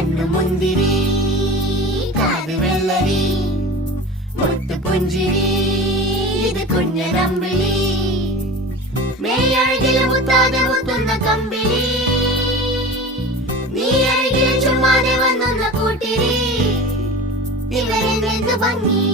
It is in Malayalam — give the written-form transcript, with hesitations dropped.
കണ്ണു മുന്തിരി കാത് വെള്ളരി മുത്തു പുഞ്ചിരി ഇത് കുഞ്ഞനമ്പിളി മേയഴകില് മുത്താതെ മുത്തുന്ന കമ്പിളി നീ അഴകില് ചുമ്മാതെ വന്നൊന്ന കൂട്ടിരി ഇവരെന്ത് ഭംഗി